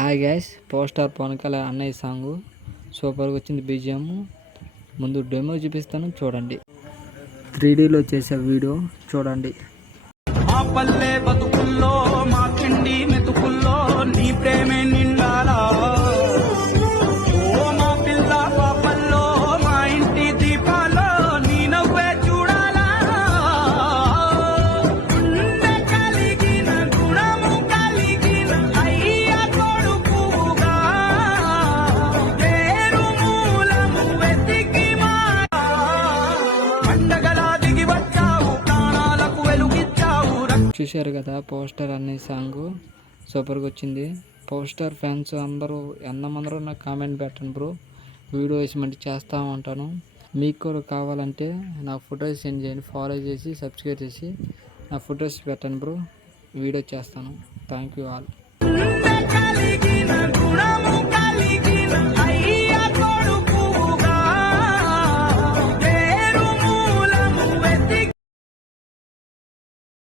Hi guys, poster Pawan Kalyan అన్నయ్య song సూపర్గా వచ్చింది. బీజిఎం ముందు డెమో చూపిస్తాను చూడండి. 3Dలో చేసే వీడియో చూడండి. మా పల్లె బతుకుల్లో మా కిండి మెతుకుల్లో నీ ప్రేమే నిండాలా. ఓ మా పిల్ల పాపల్లో మా ఇంటి దీపాల్లో నీ నవ్వే చూడాలా. గుండె కలిగిన గుణము కలిగిన అయ్య కొడుకుగా పేరు మూలము వెతికి మా పండగలా దిగి వచ్చావు, ప్రాణాలకు వెలుగిచ్చావు. చూశారు కదా పోస్టర్ అన్నయ్య సాంగ్ సూపర్గా వచ్చింది. పోస్టర్ ఫ్యాన్స్ అందరూ ఎంతమందరూ నాకు కామెంట్ పెట్టండి బ్రో. వీడియో వేసి చేస్తూ ఉంటాను. మీకు కూడా కావాలంటే నా ఫొటోస్ సెండ్ చేయండి. ఫాలో చేసి సబ్స్క్రైబ్ చేసి నా ఫొటోస్ పెట్టండి బ్రో. వీడియో చేస్తాను. Thank you all.